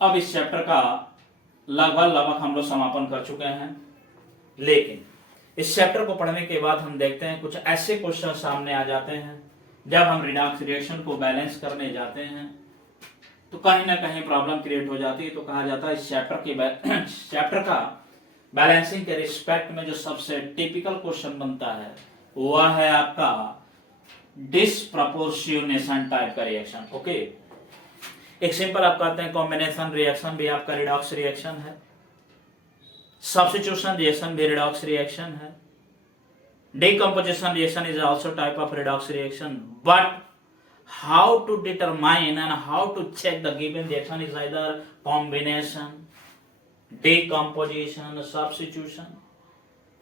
अब इस चैप्टर का लगभग हम लोग समापन कर चुके हैं, लेकिन इस चैप्टर को पढ़ने के बाद हम देखते हैं कुछ ऐसे क्वेश्चन सामने आ जाते हैं जब हम रिडक्स रिएक्शन को बैलेंस करने जाते हैं तो कहीं ना कहीं प्रॉब्लम क्रिएट हो जाती है। तो कहा जाता है इस चैप्टर का बैलेंसिंग के रिस्पेक्ट में जो सबसे टिपिकल क्वेश्चन बनता है वह है आपका डिसप्रपोर्शनेशन टाइप का रिएक्शन। ओके, एक सिंपल आप कहते हैं कॉम्बिनेशन रिएक्शन भी आपका रिडॉक्स रिएक्शन है, सब्स्टिट्यूशन रिएक्शन भी रिडॉक्स रिएक्शन है, decomposition reaction is also type of redox reaction, but how to determine and how to check the given reaction is either combination, decomposition, substitution,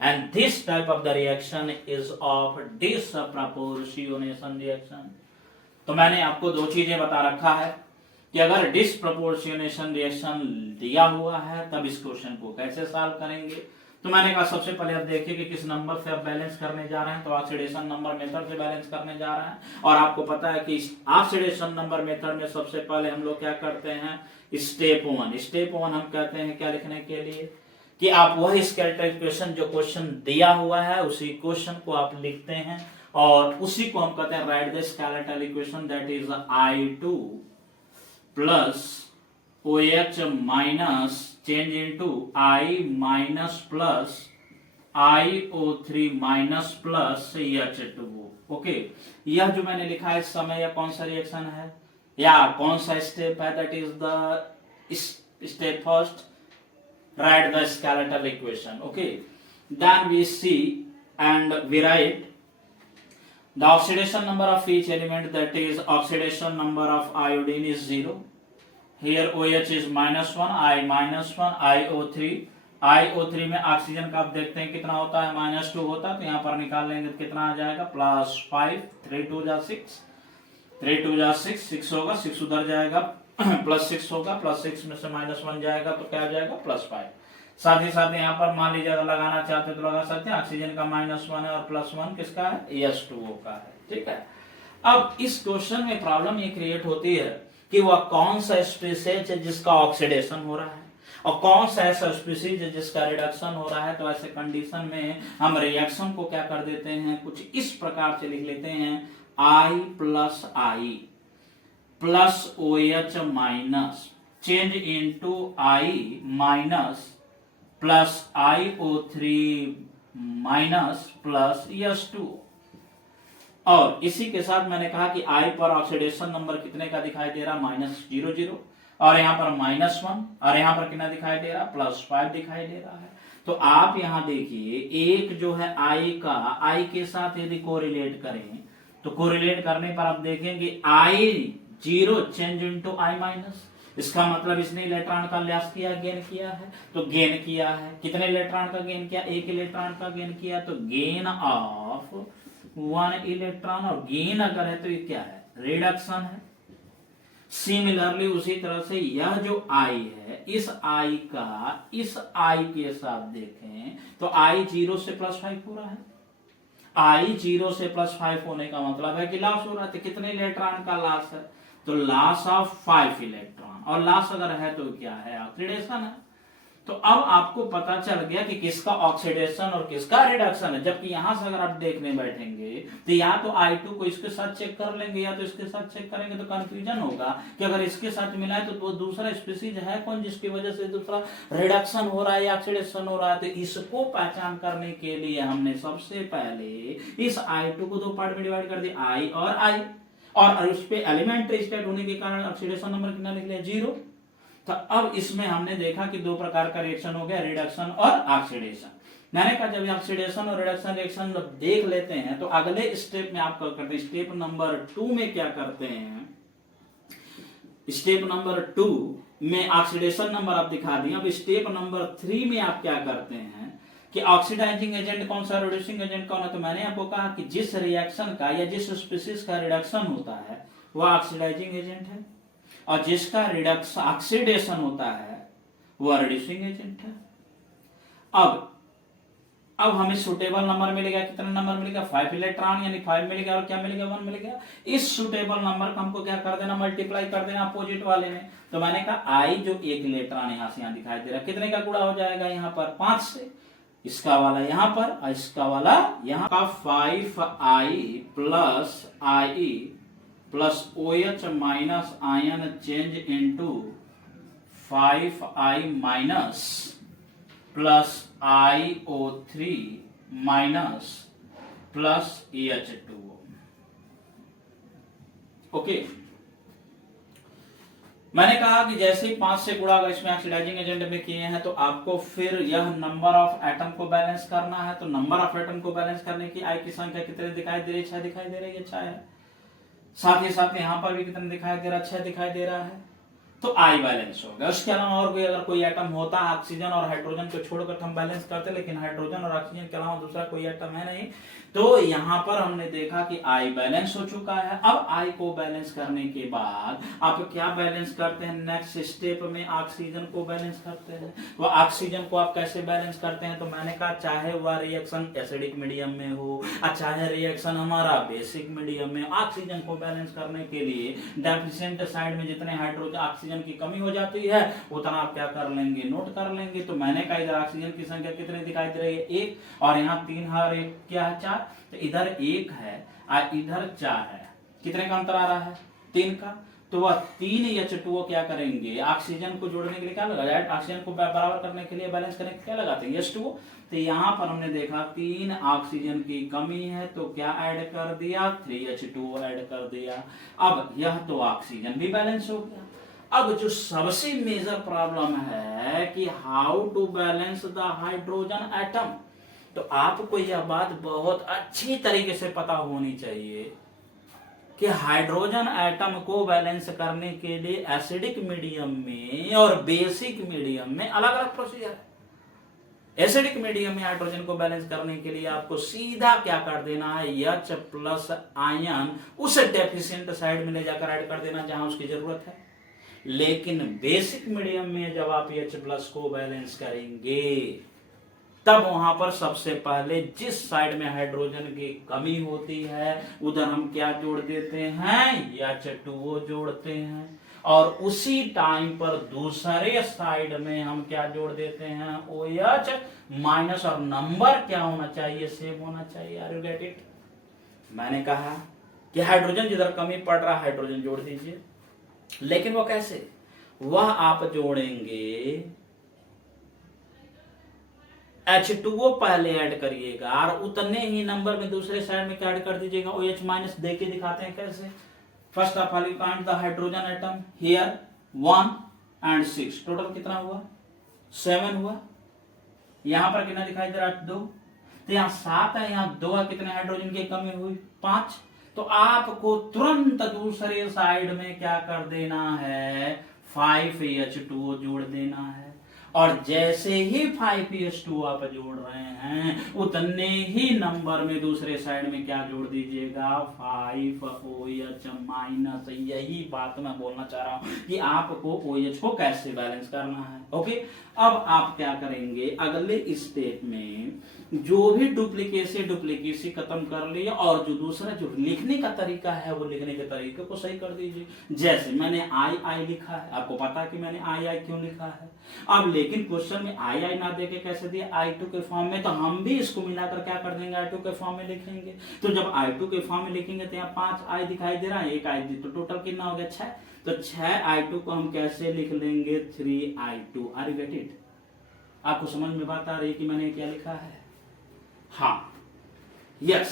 and this type of the reaction is of disproportionation reaction। तो मैंने आपको दो चीजें बता रखा है कि अगर डिसप्रपोर्शनेशन रिएक्शन दिया हुआ है तब इस क्वेश्चन को कैसे सॉल्व करेंगे। तो मैंने कहा सबसे पहले आप देखिए कि किस नंबर से आप बैलेंस करने जा रहे हैं, तो ऑक्सीडेशन नंबर मेथड से बैलेंस करने जा रहे हैं। और आपको पता है कि ऑक्सीडेशन नंबर मेथड में सबसे पहले हम लोग क्या करते हैं, स्टेप वन हम कहते हैं क्या लिखने के लिए कि आप वही स्केलेटल इक्वेशन जो क्वेश्चन दिया हुआ है उसी क्वेश्चन को आप लिखते हैं और उसी को हम कहते हैं right the skeletal equation that is I2 plus OH minus change into I minus plus IO3 minus plus H2O। Okay, यह जो मैंने लिखा है इस समय यह कौन सा रिएक्शन है या कौन सा स्टेप है, that is the step first, write the skeletal equation. Okay, then we see and we write the oxidation number of each element, that is oxidation number of iodine is 0, here OH is -1, I -1, IO3 में oxygen का आप देखते हैं कितना होता है -2 होता है, तो यहाँ पर निकाल लेंगे तो कितना आ जाएगा +5, 3 2 जा 6, 3 2 जा 6, 6 होगा, 6 उधर जाएगा +6 होगा, +6 में से -1 जाएगा तो क्या आ जाएगा +5। साथ ही साथ यहाँ पर मान लीजिए अगर लगाना चाहते तो लगा सकते हैं, ऑक्सीजन का -1 है और +1 किसका है, H2O का है। ठीक है, अब इस क्वेश्चन में प्रॉब्लम ये क्रिएट होती है कि वह कौन सा स्पीसीज है जिसका ऑक्सीडेशन हो रहा है और कौन सा ऐसा स्पीसीज है जिसका रिडक्शन हो रहा है। तो ऐसे कंडीशन में हम रिएक्शन को क्या कर देते हैं, कुछ इस प्रकार से लिख लेते हैं I plus OH minus change into I minus plus IO3 minus plus H2। और इसी के साथ मैंने कहा कि I पर ऑक्सीडेशन नंबर कितने का दिखाई दे रहा, -0 और यहाँ पर -1 और यहाँ पर कितना दिखाई दे रहा, +5 दिखाई दे रहा है। तो आप यहाँ देखिए एक जो है I के साथ यदि कोरिलेट करें तो कोरिलेट करने पर आप देखेंगे I0 change into I minus, इसका मतलब इसने इलेक्ट्रॉन का लॉस किया, गेन किया है, तो गेन किया है, कितने इलेक्ट्रॉन का गेन किया, एक इलेक्ट्रॉन का गेन किया, तो गेन ऑफ 1 इलेक्ट्रॉन, और गेन अगर है तो ये क्या है, रिडक्शन है। सिमिलरली उसी तरह से यह जो I है इस I का इस I के साथ देखें तो I 0 से +5 हो रहा है, I 0 से +5 होने का मतलब है कि लॉस हो रहा है, तो कितने इलेक्ट्रॉन का लॉस है, तो लॉस ऑफ 5 इलेक्ट्रॉन, और लॉस अगर है तो क्या है, ऑक्सीडेशन है। तो अब आपको पता चल गया कि किसका ऑक्सीडेशन और किसका रिडक्शन है। जबकि यहां से अगर आप देखने बैठेंगे तो या तो I2 को इसके साथ चेक कर लेंगे या तो इसके साथ चेक करेंगे, तो कंफ्यूजन होगा कि अगर इसके साथ मिला है तो दूसरा स्पीसीज है कौन जिसकी वजह से दूसरा रिडक्शन हो रहा है या ऑक्सीडेशन हो रहा है। तो इसको पहचान करने के लिए हमने सबसे पहले इस I2 को दो पार्ट में डिवाइड कर दिया, I और I, और उस पे एलिमेंट्री स्टेट होने के कारण ऑक्सीडेशन नंबर कितना लिख लिया, 0। तो अब इसमें हमने देखा कि दो प्रकार का रिएक्शन हो गया, रिडक्शन और ऑक्सीडेशन। मैंने कहा जब ऑक्सीडेशन और रिडक्शन रिएक्शन देख लेते हैं तो अगले स्टेप में आप क्या करते हैं, स्टेप नंबर 2 में क्या करते हैं, स्टेप नंबर 2 में ऑक्सीडेशन नंबर आप दिखा दिए। अब स्टेप नंबर 3 में आप क्या करते हैं कि ऑक्सीडाइजिंग एजेंट कौन सा, रिड्यूसिंग एजेंट कौन है। तो मैंने आपको कहा कि जिस रिएक्शन का या जिस स्पीसीज का रिडक्शन होता है वह ऑक्सीडाइजिंग एजेंट है और जिसका रिडक्शन ऑक्सीडेशन होता है वह रिड्यूसिंग एजेंट है। अब अब हमें सुटेबल नंबर मिलेगा, कितना नंबर मिलेगा 5 इलेक्ट्रॉन, यानी 5 मिलेगा और क्या मिलेगा 1 मिलेगा। इस सुटेबल नंबर को हमको क्या कर देना, मल्टीप्लाई कर देना अपोजिट वाले में। तो मैंने कहा आई जो 1 इलेक्ट्रॉन यहां से यहां दिखाई दे रहा है, कितने का गुणा हो जाएगा यहाँ पर 5 से, इसका वाला यहाँ पर और इसका वाला यहाँ का 5i plus I plus OH minus ion change into 5i minus plus IO3 minus plus H2O। Okay, मैंने कहा कि जैसे ही 5 से गुणा अगर इसमें ऑक्सीडाइजिंग एजेंट में किए हैं तो आपको फिर यह नंबर ऑफ एटम को बैलेंस करना है। तो नंबर ऑफ एटम को बैलेंस करने की आई की संख्या कितने दिखाई दे रही है, 6 दिखाई दे रही है, 6 है। साथ ही साथ यहाँ पर भी कितने दिखाई दे रहा है, 6 दिखाई दे रहा है। तो आई बैलेंस हो गया। उसके अलावा और कोई अगर कोई एटम होता, ऑक्सीजन और हाइड्रोजन को छोड़कर हम बैलेंस करते, लेकिन हाइड्रोजन और ऑक्सीजन के अलावा दूसरा कोई एटम है नहीं, तो यहाँ पर हमने देखा कि आई बैलेंस हो चुका है। अब आई को बैलेंस करने के बाद आप क्या बैलेंस करते हैं, नेक्स्ट स्टेप में ऑक्सीजन को बैलेंस करते हैं। वो ऑक्सीजन को आप कैसे बैलेंस करते हैं, तो मैंने कहा चाहे वह रिएक्शन एसिडिक मीडियम में हो, चाहे रिएक्शन हमारा बेसिक मीडियम में, ऑक्सीजन को बैलेंस करने के लिए डेफिशिएंट साइड में जितने हाइड्रोजन ऑक्सीजन की कमी हो जाती है उतना आप क्या कर लेंगे, नोट कर लेंगे। तो मैंने कहा इधर ऑक्सीजन की संख्या कितनी दिखाई दे रही है, 1, और यहाँ 3 और 1 क्या है 4, तो इधर 1 है और इधर 4 है। कितने का अंतर आ रहा है, 3 का। तो वह 3 H2O क्या करेंगे, ऑक्सीजन को जोड़ने के लिए क्या लगा, ऑक्सीजन को बराबर करने के लिए, बैलेंस करने के लिए क्या लगाते हैं, H2O। तो यहाँ पर हमने देखा 3 ऑक्सीजन की कमी है तो क्या ऐड कर दिया, 3H2O ऐड कर दिया। अब यह तो ऑक्सीजन भी बैलेंस हो गया। अब जो सबसे मेजर प्रॉब्लम है कि how to balance the hydrogen atom. तो आपको यह बात बहुत अच्छी तरीके से पता होनी चाहिए कि हाइड्रोजन एटम को बैलेंस करने के लिए एसिडिक मीडियम में और बेसिक मीडियम में अलग अलग प्रोसीजर है। एसिडिक मीडियम में हाइड्रोजन को बैलेंस करने के लिए आपको सीधा क्या कर देना है, H प्लस आयन उस डेफिशिएंट साइड में ले जाकर ऐड कर देना जहां उसकी जरूरत है। लेकिन बेसिक मीडियम में जब आप H प्लस को बैलेंस करेंगे तब वहां पर सबसे पहले जिस साइड में हाइड्रोजन की कमी होती है उधर हम क्या जोड़ देते हैं, H2O जोड़ते हैं, और उसी टाइम पर दूसरे साइड में हम क्या जोड़ देते हैं, OH माइनस, और नंबर क्या होना चाहिए, सेम होना चाहिए। Are you get it. मैंने कहा कि हाइड्रोजन जिधर कमी पड़ रहा है हाइड्रोजन जोड़ दीजिए, लेकिन वो कैसे, वह आप जोड़ेंगे H2O पहले ऐड करिएगा और उतने ही नंबर में दूसरे साइड में क्या ऐड कर दीजिएगा, OH माइनस। दे के दिखाते हैं कैसे। First of all you count the hydrogen atom here 1 and 6, total कितना हुआ 7 हुआ। यहां पर कितना दिखाई दे रहा है 2, तो यहाँ 7 है, यहाँ 2 है, कितने हाइड्रोजन की कमी हुई 5। तो आपको तुरंत दूसरे साइड में क्या कर देना है, 5H2O जोड़ देना है। और जैसे ही 5H2O आप जोड़ रहे हैं उतने ही नंबर में दूसरे साइड में क्या जोड़ दीजिएगा, 5OH माइनस। यही बात मैं बोलना चाह रहा हूं कि आपको OH को कैसे बैलेंस करना है। ओके, अब आप क्या करेंगे, अगले स्टेप में जो भी डुप्लीकेसी खत्म कर लिया, और जो दूसरा जो लिखने का तरीका है वो लिखने के तरीके को सही कर दीजिए। जैसे मैंने आई लिखा है, आपको पता है कि मैंने आई क्यों लिखा है। अब लेकिन क्वेश्चन में आई ना देके कैसे दिया, I2 के फॉर्म में, तो हम भी इसको मिलाकर क्या कर देंगे, I2 के फॉर्म में लिखेंगे। तो जब I2 के फॉर्म में लिखेंगे तो यहाँ 5I दिखाई दे रहा है, 1 I, तो टोटल कितना हो गया 6। तो 6I2 को हम कैसे लिख लेंगे, 3I2। Are you get it. आपको समझ में बात आ रही है कि मैंने क्या लिखा है। हाँ, यस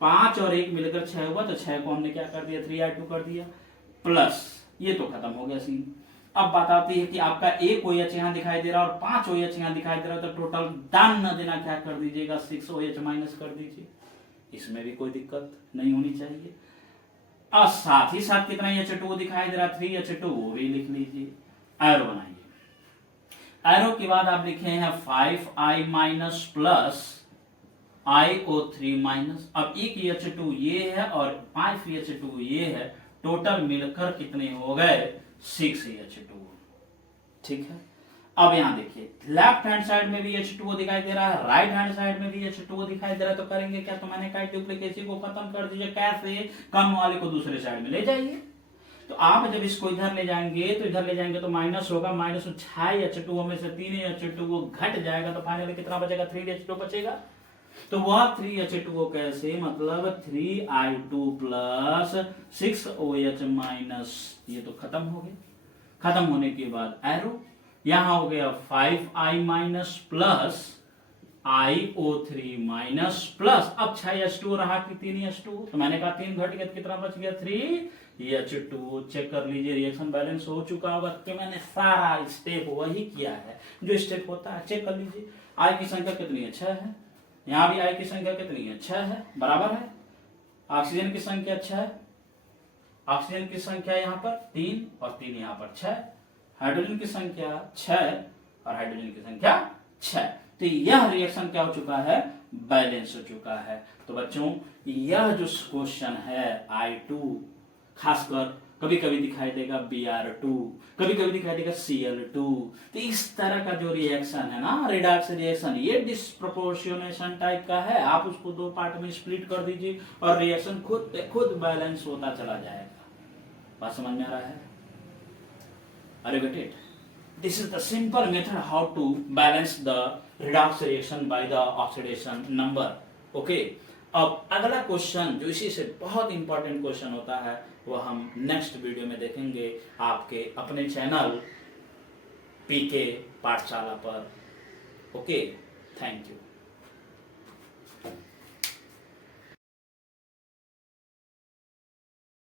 5 और 1 मिलकर 6 हुआ, तो 6 को हमने क्या कर दिया, 3I2 कर दिया, प्लस ये तो खत्म हो गया सीन। अब बात आती है कि आपका 1 OH यहाँ दिखाई दे रहा है और 5 OH यहाँ दिखाई दे रहा है, तो टोटल दान न देना क्या कर दीजिएगा, 6 OH माइनस कर दीजिए। इसमें भी कोई दिक्कत नहीं होनी चाहिए। और साथ ही साथ कितना H2O दिखाई दे रहा है, 3H2O भी लिख लीजिए। एरो बनाइए। एरो के बाद आप लिखे हैं 5I minus plus IO3 minus. अब एक H2 ये है और 5H2 ये है, टोटल मिलकर कितने हो गए, 6H2। ठीक है। अब यहां देखिए लेफ्ट हैंड साइड में भी H2O दिखाई दे रहा है, राइट हैंड साइड में भी H2O दिखाई दे रहा है, तो करेंगे क्या, तो मैंने कहा डुप्लीकेसी को खत्म कर दीजिए। कैसे, कम वाले को दूसरे साइड में ले जाइए। तो आप जब इसको इधर ले जाएंगे तो इधर ले जाएंगे तो माइनस होगा, माइनस 6 H2O में से 3 H2O घट जाएगा, तो फाइनली कितना बचेगा, 3 H2O बचेगा। तो वह 3 H2O कैसे, मतलब 3I2 प्लस 6OH माइनस, ये तो खत्म हो गया। खत्म होने के बाद एरो यहां हो गया 5I minus plus IO3 minus plus, अब 6 H2O रहा कि 3 H2O, तो मैंने कहा 3 घट गया, कितना बच गया, 3 H2O। चेक कर लीजिए रिएक्शन बैलेंस हो चुका होगा, कि मैंने सारा स्टेप वही किया है जो स्टेप होता है। चेक कर लीजिए I की संख्या कितनी है, 6 है, यहां भी I की संख्या कितनी है, 6 है, बराबर है। ऑक्सीजन की संख्या 6 है, ऑक्सीजन की संख्या यहां पर 3 और 3 यहां पर 6, हाइड्रोजन की संख्या 6 और हाइड्रोजन की संख्या 6। तो यह रिएक्शन क्या हो चुका है, बैलेंस हो चुका है। तो बच्चों यह जो क्वेश्चन है I2, खासकर कभी कभी दिखाई देगा Br2, कभी कभी दिखाई देगा Cl2, तो इस तरह का जो रिएक्शन है ना, रिडक्स रिएक्शन, ये डिस्प्रोपोर्शनेशन टाइप का है। आप उसको 2 पार्ट में स्प्लिट कर दीजिए और रिएक्शन खुद बैलेंस होता चला जाएगा। बात समझ में आ रहा है? Are you get it? This is the simple method how to balance the redox reaction by the oxidation number. Okay? अब अगला क्वेश्चन जो इसी से बहुत इंपॉर्टेंट क्वेश्चन होता है वो हम नेक्स्ट वीडियो में देखेंगे आपके अपने चैनल पीके पाठशाला पर। Okay, thank you.